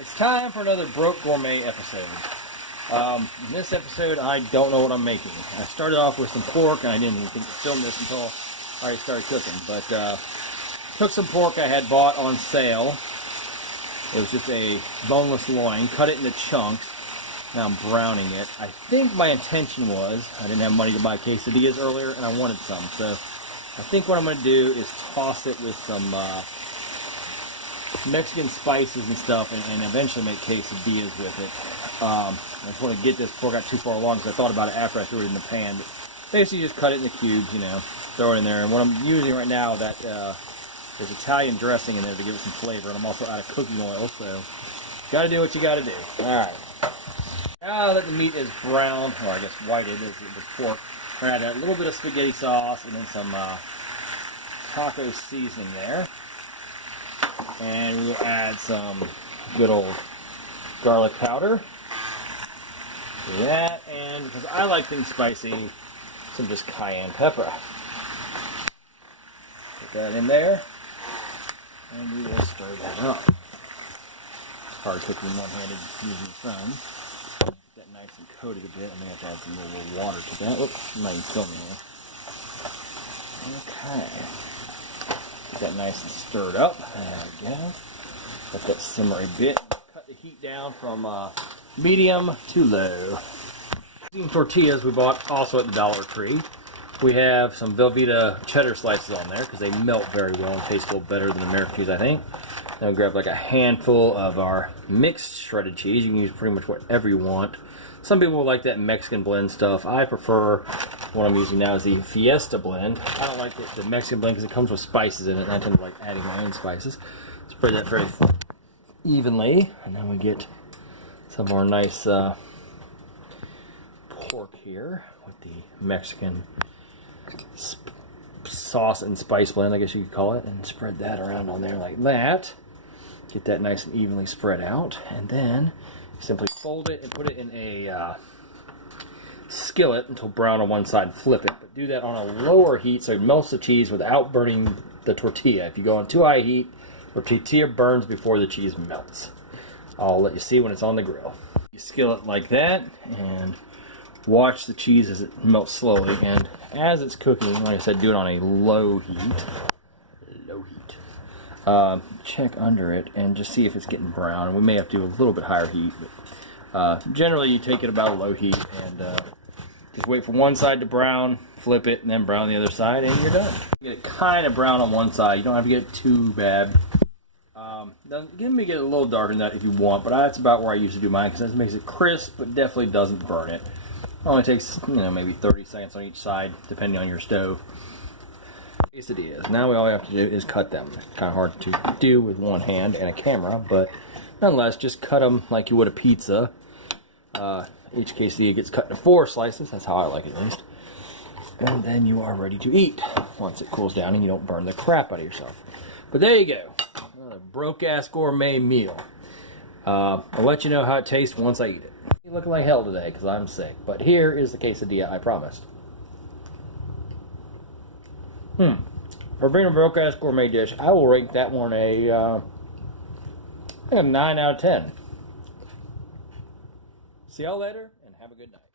It's time for another Broke Gourmet episode. In this episode, I don't know what I'm making. I started off with some pork, and I didn't even think to film this until I already started cooking. But took some pork I had bought on sale. It was just a boneless loin. Cut it into chunks. Now I'm browning it. I think my intention was, I didn't have money to buy quesadillas earlier, and I wanted some. So I think what I'm going to do is toss it with some Mexican spices and stuff, and eventually make quesadillas with it. I just want to get this before I got too far along, because I thought about it after I threw it in the pan. But basically just cut it into cubes, you know, throw it in there. And what I'm using right now, that there's Italian dressing in there to give it some flavor, and I'm also out of cooking oil, so gotta do what you gotta do. Alright. Now that the meat is brown, or I guess whited as the pork, we're gonna add a little bit of spaghetti sauce and then some taco seasoning there. And we'll add some good old garlic powder. Do that, and because I like things spicy, some just cayenne pepper. Put that in there, and we will stir that up. It's hard cooking one-handed using the phone. Get that nice and coated a bit. I may have to add some little water to that. Oops, I'm not even filming here. Okay. Get that nice and stirred up. There we go. Let that simmer a bit. Cut the heat down from medium to low. These tortillas we bought also at the Dollar Tree. We have some Velveeta cheddar slices on there because they melt very well and taste a little better than American cheese, I think. Then we'll grab like a handful of our mixed shredded cheese. You can use pretty much whatever you want. Some people like that Mexican blend stuff. I prefer what I'm using now is the Fiesta blend. I don't like the Mexican blend because it comes with spices in it, and I tend to like adding my own spices. Spread that very evenly, and then we get some of our nice pork here with the Mexican sauce and spice blend, I guess you could call it, and spread that around on there like that. Get that nice and evenly spread out, and then simply fold it and put it in a skillet until brown on one side. Flip it, but do that on a lower heat so it melts the cheese without burning the tortilla. If you go on too high heat, the tortilla burns before the cheese melts. I'll let you see when it's on the grill. You skillet like that and watch the cheese as it melts slowly. And as it's cooking, like I said, do it on a low heat. Low heat. Check under it and just see if it's getting brown. We may have to do a little bit higher heat, but generally you take it about low heat and just wait for one side to brown, flip it, and then brown the other side, and you're done. Get it kind of brown on one side. You don't have to get it too bad. Get it a little darker than that if you want, but that's about where I usually do mine because that makes it crisp, but definitely doesn't burn it. It only takes, you know, maybe 30 seconds on each side, depending on your stove. Quesadillas. Now all we have to do is cut them. It's kind of hard to do with one hand and a camera, but nonetheless, just cut them like you would a pizza. Each quesadilla gets cut into 4 slices. That's how I like it, at least. And then you are ready to eat once it cools down and you don't burn the crap out of yourself. But there you go. A broke-ass gourmet meal. I'll let you know how it tastes once I eat it. You're looking like hell today because I'm sick. But here is the quesadilla I promised. For being a broke-ass gourmet dish, I will rate that one I think a 9 out of 10. See y'all later, and have a good night.